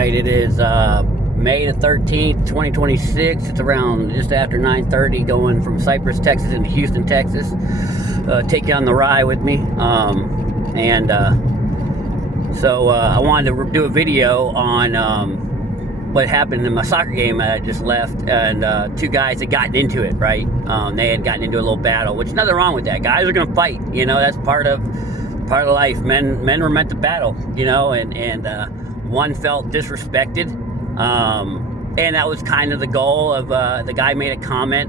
right, it is May the 13th, 2026. It's around just after 9:30, going from Cypress, Texas into Houston, Texas. Take you on the ride with me. So I wanted to do a video on what happened in my soccer game that I just left, and two guys had gotten into it, right? They had gotten into a little battle, which is nothing wrong with that. Guys are going to fight, that's part of life. Men were meant to battle, and one felt disrespected, and that was kind of the goal of the guy made a comment,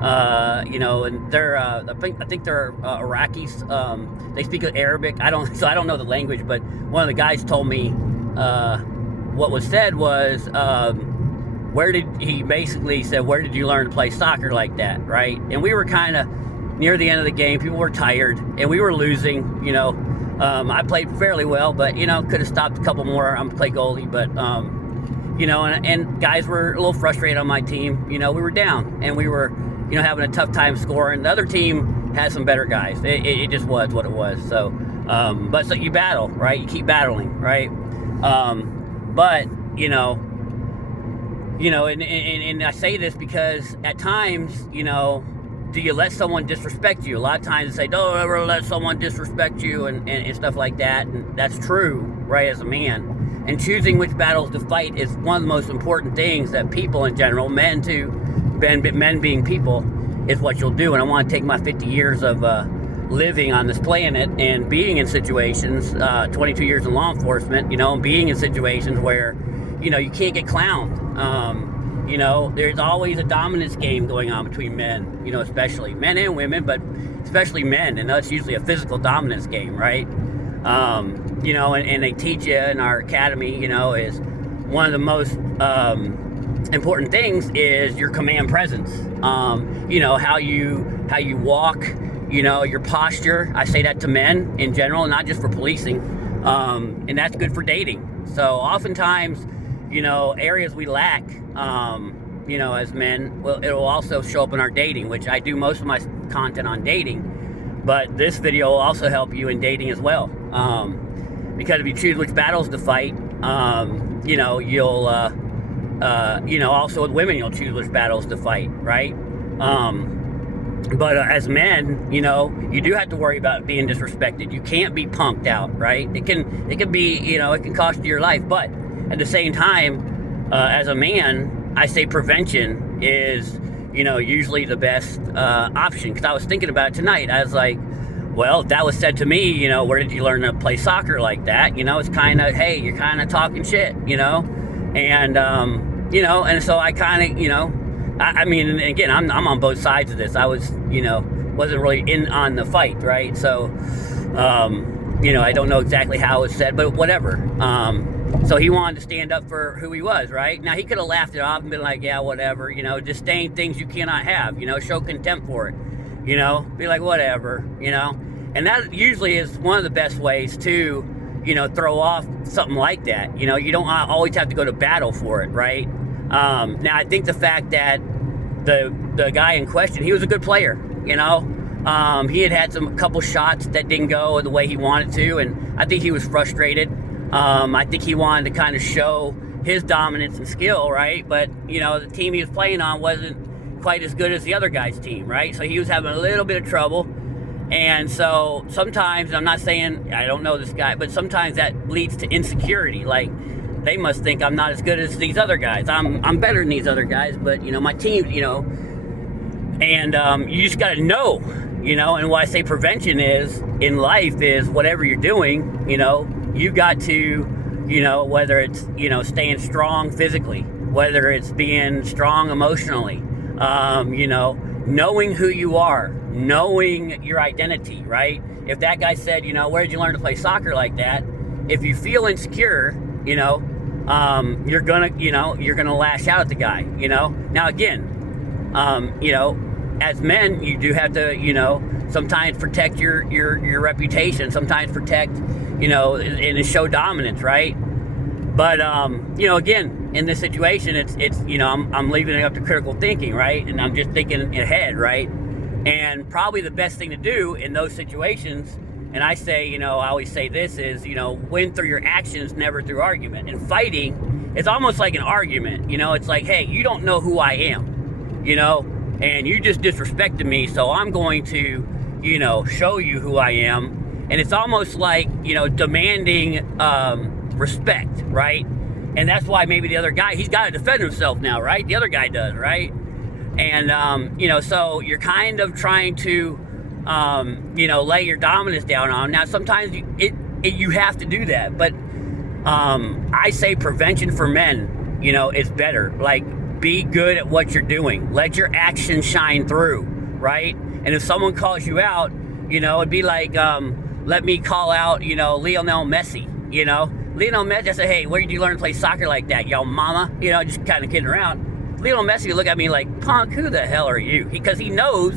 and they're I think they're Iraqis. They speak Arabic. I don't know the language, but one of the guys told me what was said was he basically said, where did you learn to play soccer like that, right? And we were kind of near the end of the game. People were tired, and we were losing. I played fairly well, but could have stopped a couple more. I'm play goalie, but and guys were a little frustrated on my team. We were down, and we were having a tough time scoring. The other team had some better guys. It just was what it was. So, but so you battle, right? You keep battling, right? But and I say this because at times, do you let someone disrespect you? A lot of times they say, don't ever let someone disrespect you and stuff like that. And that's true, right, as a man. And choosing which battles to fight is one of the most important things that people in general, men being people, is what you'll do. And I want to take my 50 years of living on this planet and being in situations, 22 years in law enforcement, being in situations where, you can't get clowned. There's always a dominance game going on between men, especially men and women, but especially men. And that's usually a physical dominance game, right? And they teach you in our academy, is one of the most important things is your command presence. How you walk, your posture. I say that to men in general, not just for policing. And that's good for dating. So oftentimes, areas we lack, as men, it'll also show up in our dating, which I do most of my content on dating, but this video will also help you in dating as well. Because if you choose which battles to fight, you'll, also with women, you'll choose which battles to fight, right? But as men, you do have to worry about being disrespected. You can't be punked out, right? It can be, it can cost you your life, but at the same time, as a man, I say prevention is, usually the best option. Because I was thinking about it tonight. I was like, well, if that was said to me, where did you learn to play soccer like that? It's kind of, hey, you're kind of talking shit, and and so I kind of, I mean, again, I'm on both sides of this. I was, wasn't really in on the fight, right? So, I don't know exactly how it was said, but whatever. So he wanted to stand up for who he was, right? Now, he could have laughed it off and been like, yeah, whatever, disdain things you cannot have, show contempt for it, be like, whatever, and that usually is one of the best ways to, throw off something like that. You don't always have to go to battle for it, right? Now, I think the fact that the guy in question, he was a good player, he had a couple shots that didn't go the way he wanted to, and I think he was frustrated. I think he wanted to kind of show his dominance and skill, right? But, the team he was playing on wasn't quite as good as the other guy's team, right? So he was having a little bit of trouble. And so sometimes, I'm not saying, I don't know this guy, but sometimes that leads to insecurity. Like, they must think I'm not as good as these other guys. I'm better than these other guys, but, my team, and you just got to know, and what I say prevention is, in life is whatever you're doing, you got to, whether it's, staying strong physically, whether it's being strong emotionally, knowing who you are, knowing your identity, right? If that guy said, where did you learn to play soccer like that? If you feel insecure, you're gonna lash out at the guy, Now again, as men, you do have to, sometimes protect your reputation, sometimes protect, and show dominance, right? But, again, in this situation, it's I'm leaving it up to critical thinking, right? And I'm just thinking ahead, right? And probably the best thing to do in those situations, and I say, I always say this is, win through your actions, never through argument. And fighting it's almost like an argument, it's like, hey, you don't know who I am, and you just disrespected me, so I'm going to, show you who I am. And it's almost like, demanding respect, right? And that's why maybe the other guy, he's got to defend himself now, right? The other guy does, right? And, so you're kind of trying to, lay your dominance down on him. Now, sometimes you have to do that, but I say prevention for men, is better. Like, be good at what you're doing. Let your actions shine through, right? And if someone calls you out, it'd be like, let me call out, Lionel Messi, Lionel Messi, I say, hey, where did you learn to play soccer like that, yo mama? Just kind of kidding around. Lionel Messi would look at me like, punk, who the hell are you? Because he knows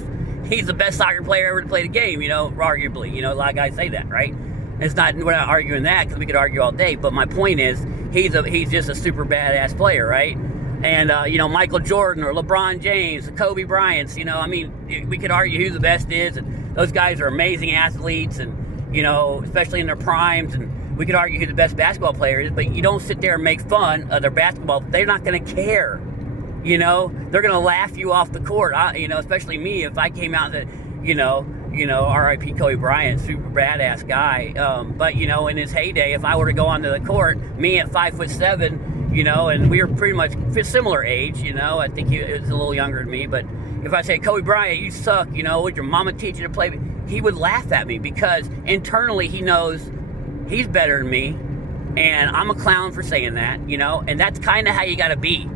he's the best soccer player ever to play the game, arguably. A lot of guys say that, right? We're not arguing that because we could argue all day. But my point is, he's just a super badass player, right? And, Michael Jordan or LeBron James, Kobe Bryant, we could argue who the best is. And those guys are amazing athletes and, especially in their primes. And we could argue who the best basketball player is. But you don't sit there and make fun of their basketball. They're not going to care. They're going to laugh you off the court. Especially me, if I came out and said, R.I.P. Kobe Bryant, super badass guy. But, in his heyday, if I were to go onto the court, me at 5'7", and we were pretty much similar age, I think he was a little younger than me. But if I say, Kobe Bryant, you suck, would your mama teach you to play? He would laugh at me because internally he knows he's better than me. And I'm a clown for saying that, and that's kind of how you got to be.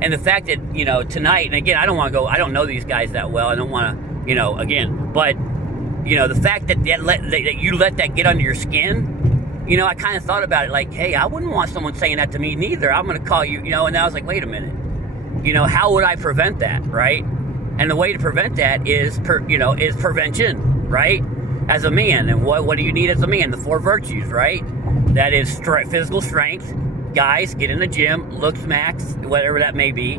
And the fact that, tonight, and again, I don't know these guys that well. I don't want to, but, the fact that you let that get under your skin, I kind of thought about it like, hey, I wouldn't want someone saying that to me neither. I'm going to call you, and I was like, wait a minute, how would I prevent that, right? And the way to prevent that is prevention, right? As a man. And what do you need as a man? The 4 virtues, right? That is physical strength. Guys, get in the gym, looks max, whatever that may be.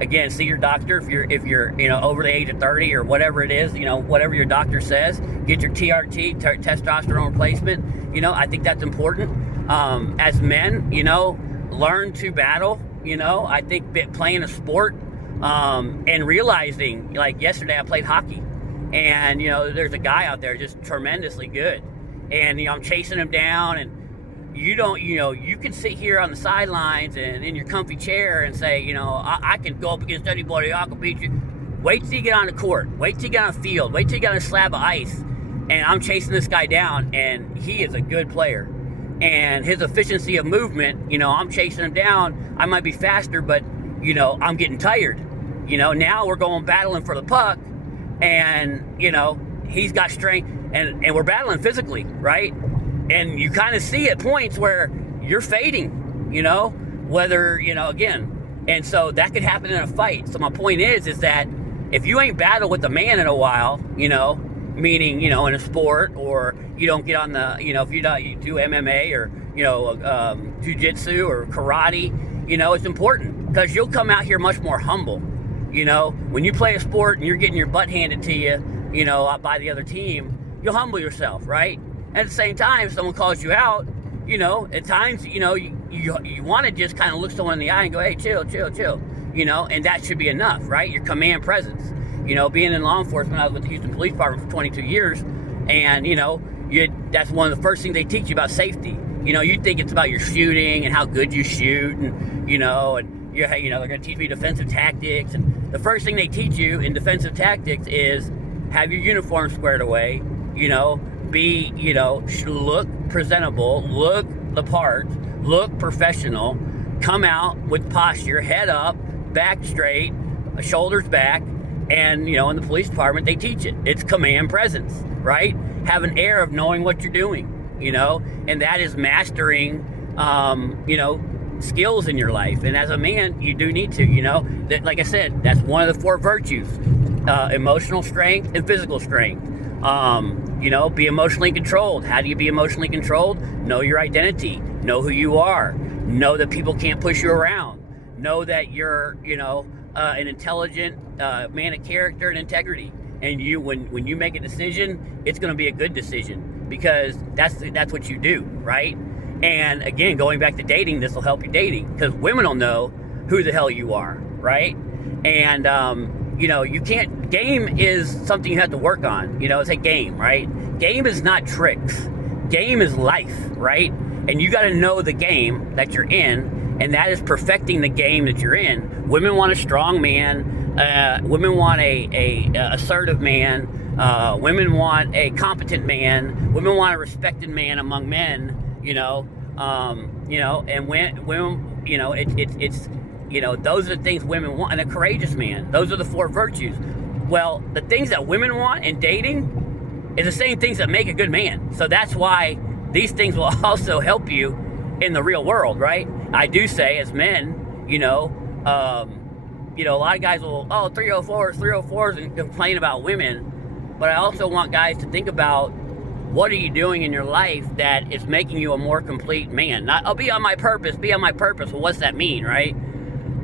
Again, see your doctor if you're over the age of 30 or whatever it is, whatever your doctor says. Get your TRT, testosterone replacement. I think that's important. As men, learn to battle. I think playing a sport and realizing, like yesterday I played hockey, and there's a guy out there just tremendously good, and I'm chasing him down, and you can sit here on the sidelines and in your comfy chair and say, I can go up against anybody, I can beat you. Wait till you get on the court. Wait till you get on the field. Wait till you get on a slab of ice. And I'm chasing this guy down, and he is a good player. And his efficiency of movement, I'm chasing him down. I might be faster, but, I'm getting tired. Now we're going battling for the puck, and, he's got strength, and we're battling physically, right? And you kind of see at points where you're fading, whether, again. And so that could happen in a fight. So my point is that if you ain't battled with a man in a while, meaning, in a sport, or you don't get on the, if you do MMA or, jiu-jitsu or karate, it's important because you'll come out here much more humble. When you play a sport and you're getting your butt handed to you, by the other team, you'll humble yourself, right? At the same time, if someone calls you out, at times, you want to just kind of look someone in the eye and go, hey, chill, and that should be enough, right? Your command presence. Being in law enforcement, I was with the Houston Police Department for 22 years, and, that's one of the first things they teach you about safety. You think it's about your shooting and how good you shoot, and, they're going to teach me defensive tactics, and the first thing they teach you in defensive tactics is have your uniform squared away, be, look presentable, look the part, look professional, come out with posture, head up, back straight, shoulders back, and, in the police department, they teach it. It's command presence, right? Have an air of knowing what you're doing, and that is mastering, skills in your life. And as a man, you do need to, that, like I said, that's one of the 4 virtues, emotional strength and physical strength. Be emotionally controlled. How do you be emotionally controlled? Know your identity. Know who you are. Know that people can't push you around. Know that you're, an intelligent man of character and integrity. And when you make a decision, it's going to be a good decision because that's what you do, right? And again, going back to dating, this will help you dating, because women will know who the hell you are, right? And you can't. Game is something you have to work on. It's a game, right? Game is not tricks. Game is life, right? And you got to know the game that you're in, and that is perfecting the game that you're in. Women want a strong man. Women want a assertive man. Women want a competent man. Women want a respected man among men. And women, it's those are the things women want, and a courageous man. Those are the 4 virtues. Well, the things that women want in dating is the same things that make a good man. So that's why these things will also help you in the real world, right? I do say, as men, a lot of guys will, 304s, and complain about women. But I also want guys to think about, what are you doing in your life that is making you a more complete man? Not, I'll be on my purpose. Well, what's that mean, right?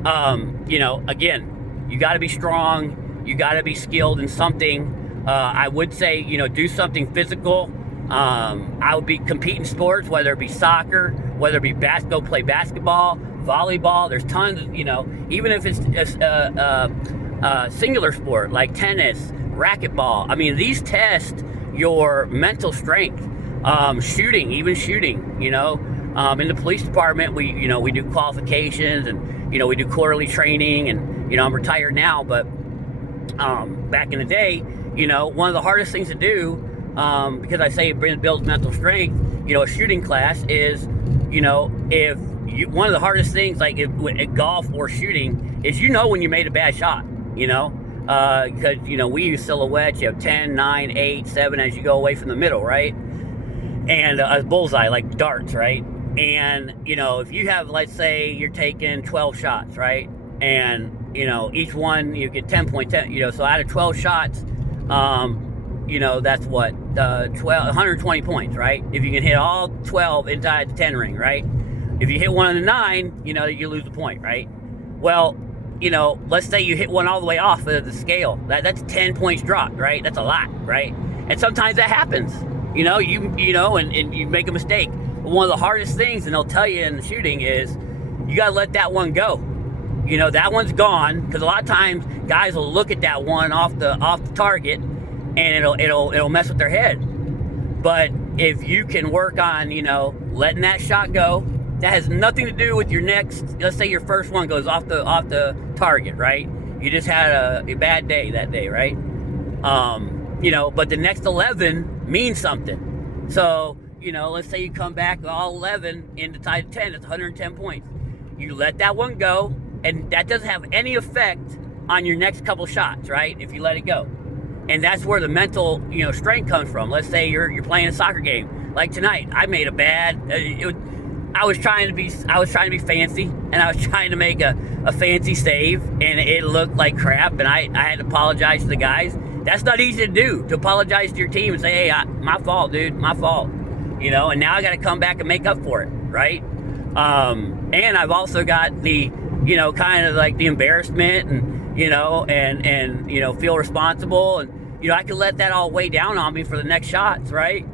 Again, you got to be strong. You got to be skilled in something. I would say, do something physical. I would be competing sports, whether it be soccer, whether it be play basketball, volleyball. There's tons, even if it's a singular sport like tennis, racquetball. I mean, these test your mental strength. Shooting. In the police department, we do qualifications, and we do quarterly training, and I'm retired now, but back in the day, one of the hardest things to do, because I say it builds mental strength, a shooting class is, if one of the hardest things, like at golf or shooting, is when you made a bad shot, because we use silhouettes. You have 10, 9, 8, 7 as you go away from the middle, right? And a bullseye, like darts, right? And if you have, let's say you're taking 12 shots, right? And each one you get 10.10, so out of 12 shots, that's what 120 points, right? If you can hit all 12 inside the 10 ring, right? If you hit one of the 9, you lose the point, right? Well, let's say you hit one all the way off of the scale. That's 10 points dropped, right? That's a lot, right? And sometimes that happens. And you make a mistake. But one of the hardest things, and they'll tell you in the shooting, is you got to let that one go. That one's gone, because a lot of times guys will look at that one off the target, and it'll mess with their head. But if you can work on, letting that shot go, that has nothing to do with your next. Let's say your first one goes off the target, right? You just had a bad day that day, right? But the next 11 means something. So, let's say you come back all 11 into tied 10. That's 110 points. You let that one go, and that doesn't have any effect on your next couple shots, right? If you let it go. And that's where the mental, strength comes from. Let's say you're playing a soccer game. Like tonight, I made a bad. I was trying to be fancy, and I was trying to make a fancy save, and it looked like crap. And I had to apologize to the guys. That's not easy to do. To apologize to your team and say, "Hey, my fault, dude, my fault." And now I got to come back and make up for it, right? And I've also got the, kind of like the embarrassment, and feel responsible, and I can let that all weigh down on me for the next shots, right?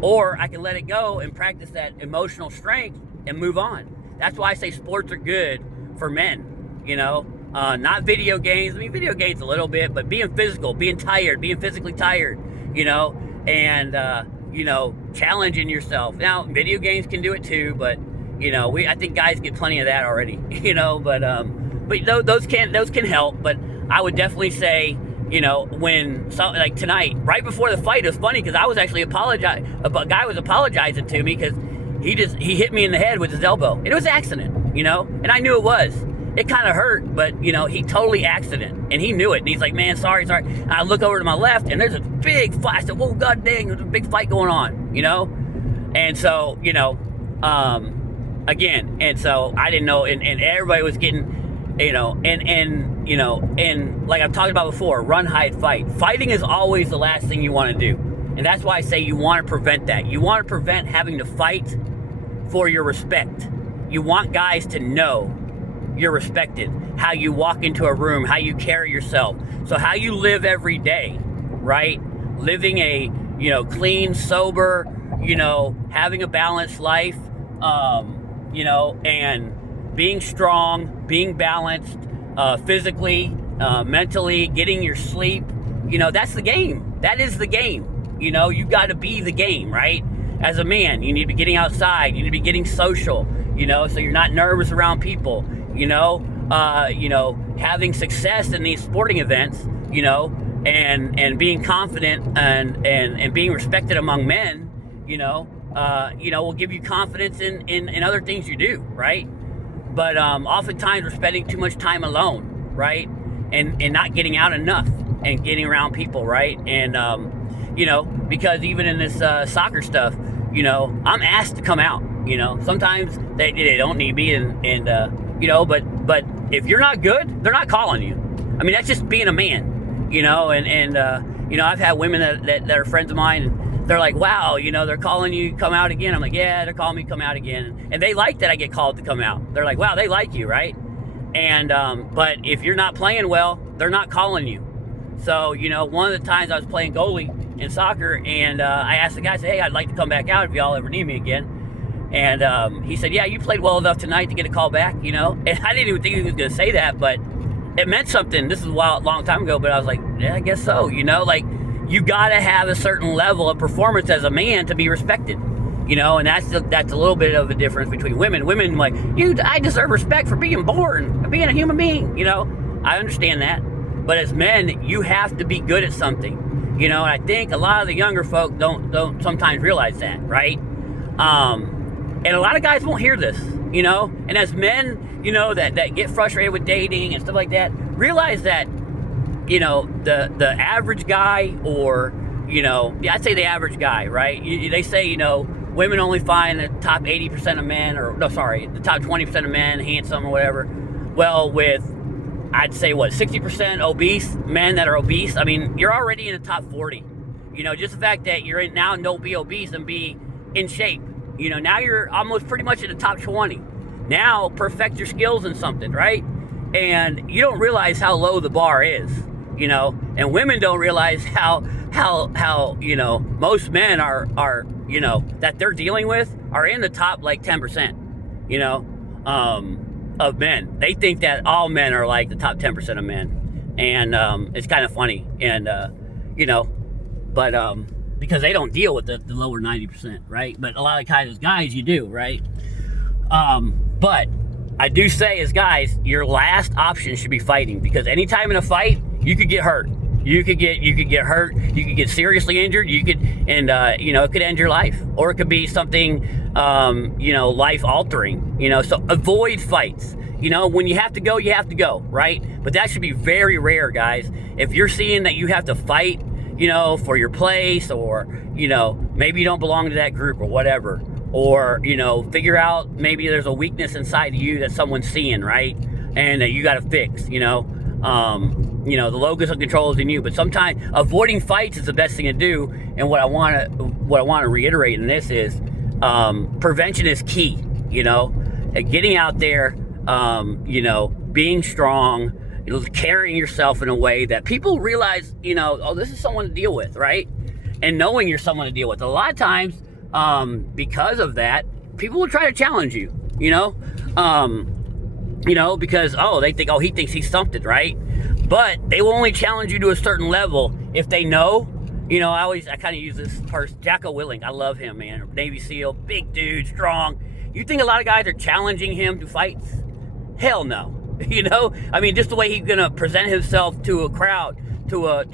Or I can let it go and practice that emotional strength and move on. That's why I say sports are good for men, not video games. I mean, video games a little bit, but being physical, being physically tired, and challenging yourself. Now, video games can do it too, but I think guys get plenty of that already, but those can help. But I would definitely say, when like tonight, right before the fight, it was funny because I was actually apologizing. A guy was apologizing to me because he hit me in the head with his elbow, and it was an accident, and I knew it was. It kind of hurt, but he totally accident, and he knew it, and he's like, "Man, sorry." And I look over to my left, and there's a big fight. I said, "Whoa, god dang, there's a big fight going on," and so again, and so I didn't know, and everybody was getting. And like I've talked about before, run, hide, fight. Fighting is always the last thing you want to do. And that's why I say you want to prevent that. You want to prevent having to fight for your respect. You want guys to know you're respected, how you walk into a room, how you carry yourself. So how you live every day, right? Living a, clean, sober, having a balanced life, and being strong, being balanced, physically, mentally, getting your sleep. That's the game. That is the game. You got to be the game, right? As a man, you need to be getting outside. You need to be getting social, so you're not nervous around people, having success in these sporting events, and being confident and being respected among men, will give you confidence in other things you do, right? But oftentimes we're spending too much time alone, right? And not getting out enough and getting around people, right? And, because even in this soccer stuff, I'm asked to come out, sometimes they don't need me but if you're not good, they're not calling you. I mean, that's just being a man, I've had women that are friends of mine, and they're like, wow, they're calling you come out again. I'm like, yeah, they're calling me come out again. And they like that I get called to come out. They're like, wow, they like you, right? And, but if you're not playing well, they're not calling you. So, one of the times I was playing goalie in soccer, and I asked the guy, I said, hey, I'd like to come back out if y'all ever need me again. And he said, yeah, you played well enough tonight to get a call back, And I didn't even think he was going to say that, but it meant something. This is a long time ago, but I was like, yeah, I guess so, you got to have a certain level of performance as a man to be respected, and that's a little bit of a difference between women. Women like, I deserve respect for being born, being a human being, I understand that. But as men, you have to be good at something, and I think a lot of the younger folk don't sometimes realize that, right? And a lot of guys won't hear this, and as men, that get frustrated with dating and stuff like that, realize that, the average guy, or, I'd say the average guy, right? They say, women only find the top 80% of men, the top 20% of men handsome or whatever. Well, with, I'd say, 60% obese men that are obese, I mean, you're already in the top 40. Just the fact that you're in now, don't be obese and be in shape. Now you're almost pretty much in the top 20. Now perfect your skills in something, right? And you don't realize how low the bar is, and women don't realize how most men are that they're dealing with are in the top 10%, of men. They think that all men are like the top 10% of men. And it's kind of funny. And, but because they don't deal with the lower 90%, right? But a lot of times as guys, you do, right? But I do say as guys, your last option should be fighting, because anytime in a fight, you could get hurt. You could get hurt. You could get seriously injured. You could, and it could end your life, or it could be something, life altering. So avoid fights. When you have to go, right? But that should be very rare, guys. If you're seeing that you have to fight, for your place, or maybe you don't belong to that group or whatever, or figure out maybe there's a weakness inside of you that someone's seeing, right? And that you got to fix. The locus of control is in you, but sometimes avoiding fights is the best thing to do. And what I want to reiterate in this is prevention is key. Getting out there, being strong, carrying yourself in a way that people realize, this is someone to deal with, right? And knowing you're someone to deal with. A lot of times, because of that, people will try to challenge you, because, they think, he thinks he's something, right? But they will only challenge you to a certain level if they know, I kind of use this person, Jacko Willing. I love him, man. Navy SEAL, big dude, strong. You think a lot of guys are challenging him to fights? Hell no. Just the way he's going to present himself to a crowd, to a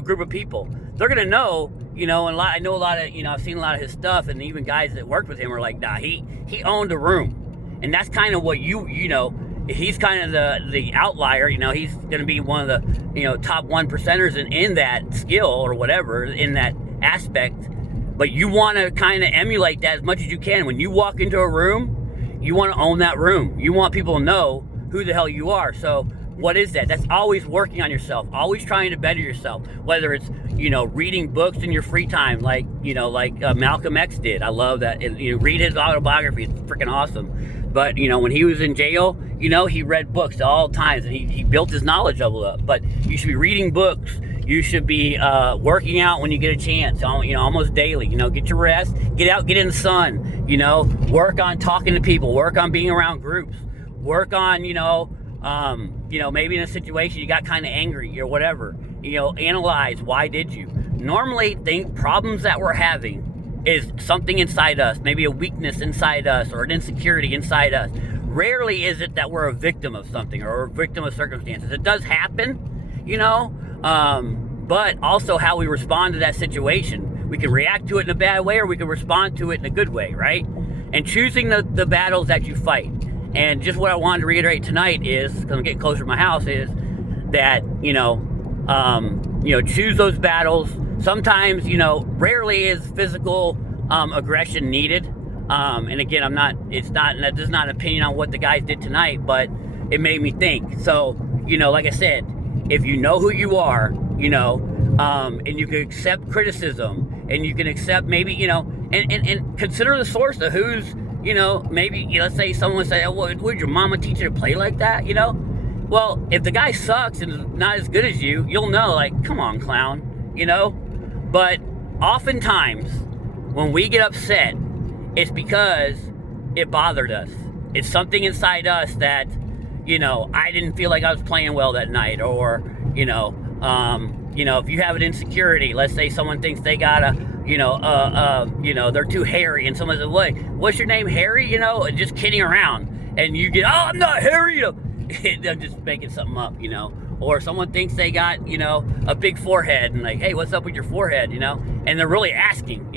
group of people. They're going to know, and I know a lot of, I've seen a lot of his stuff, and even guys that worked with him are like, nah, he owned a room. And that's kind of what he's kind of the outlier. He's going to be one of the, top 1%ers in that skill or whatever, in that aspect. But you want to kind of emulate that as much as you can. When you walk into a room, you want to own that room. You want people to know who the hell you are. So what is that? That's always working on yourself, always trying to better yourself, whether it's, reading books in your free time, like Malcolm X did. I love that. And, read his autobiography. It's freaking awesome. But, when he was in jail, he read books at all times, and he built his knowledge level up. But you should be reading books, You should be working out when you get a chance, almost daily. Get your rest, get out, get in the sun, work on talking to people, work on being around groups, work on, maybe in a situation you got kind of angry or whatever, analyze why did you. Normally think problems that we're having is something inside us, maybe a weakness inside us or an insecurity inside us. Rarely is it that we're a victim of something or a victim of circumstances. It does happen, but also how we respond to that situation. We can react to it in a bad way or we can respond to it in a good way, right? And choosing the battles that you fight. And just what I wanted to reiterate tonight is, because I'm getting closer to my house, is that, choose those battles. Sometimes, rarely is physical aggression needed. And again, this is not an opinion on what the guys did tonight, but it made me think. So, like I said, if you know who you are, and you can accept criticism and you can accept maybe, and consider the source of who's, maybe, let's say someone say, oh, would your mama teach you to play like that? Well, if the guy sucks and is not as good as you, you'll know, like, come on, clown, But oftentimes when we get upset, it's because it bothered us. It's something inside us that, I didn't feel like I was playing well that night, or, if you have an insecurity, let's say someone thinks they got they're too hairy, and someone says, what's your name, Harry? Just kidding around, and you get, oh, I'm not Harry. They're just making something up, Or someone thinks they got, a big forehead, and like, hey, what's up with your forehead, And they're really asking,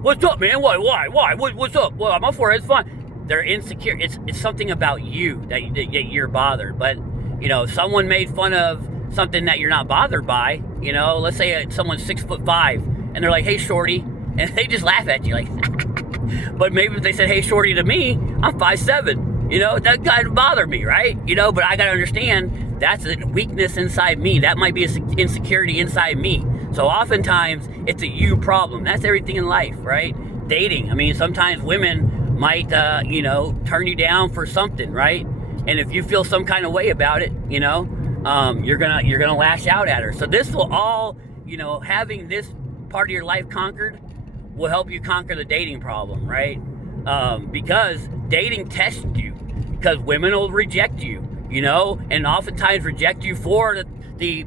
what's up, man? Why? What's up? Well, my forehead's fine. They're insecure. It's something about you that you're bothered. But, if someone made fun of something that you're not bothered by, let's say someone's 6'5", and they're like, hey, shorty, and they just laugh at you, like, but maybe if they said, hey, shorty to me, I'm 5'7", that guy would bother me, right? But I gotta understand that's a weakness inside me. That might be an insecurity inside me. So oftentimes it's a you problem. That's everything in life, right? Dating. I mean, sometimes women might, turn you down for something, right? And if you feel some kind of way about it, you're gonna lash out at her. So this will all, having this part of your life conquered will help you conquer the dating problem, right? Because dating tests you, because women will reject you, and oftentimes reject you for the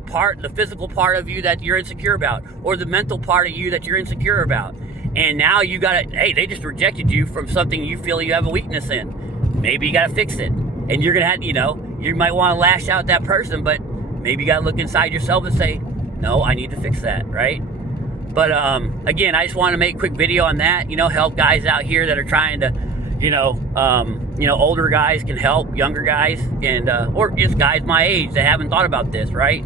physical part of you that you're insecure about, or the mental part of you that you're insecure about. And now they just rejected you from something you feel you have a weakness in. Maybe you gotta fix it. And you're gonna have, you might want to lash out at that person, but maybe you gotta look inside yourself and say, no, I need to fix that, right? But again, I just want to make a quick video on that, help guys out here that are trying to, older guys can help younger guys, and or just guys my age that haven't thought about this, right?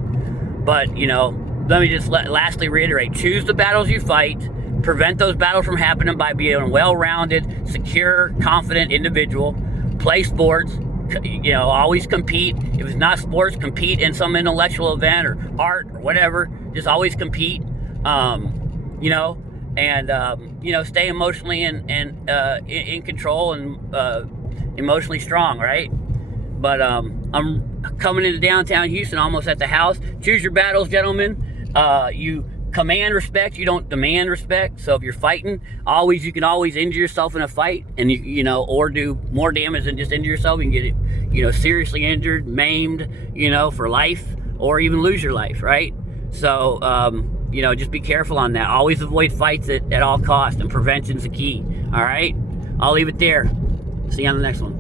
But, let me just lastly reiterate, choose the battles you fight, prevent those battles from happening by being a well-rounded, secure, confident individual, play sports, always compete. If it's not sports, compete in some intellectual event or art or whatever, just always compete. Stay emotionally and in control and emotionally strong, right? But I'm coming into downtown Houston, almost at the house. Choose your battles, gentlemen. You command respect, you don't demand respect. So if you're fighting, you can always injure yourself in a fight, and or do more damage than just injure yourself. You can get seriously injured, maimed, for life, or even lose your life, right? So just be careful on that. Always avoid fights at all costs, and prevention's the key. All right, I'll leave it there. See you on the next one.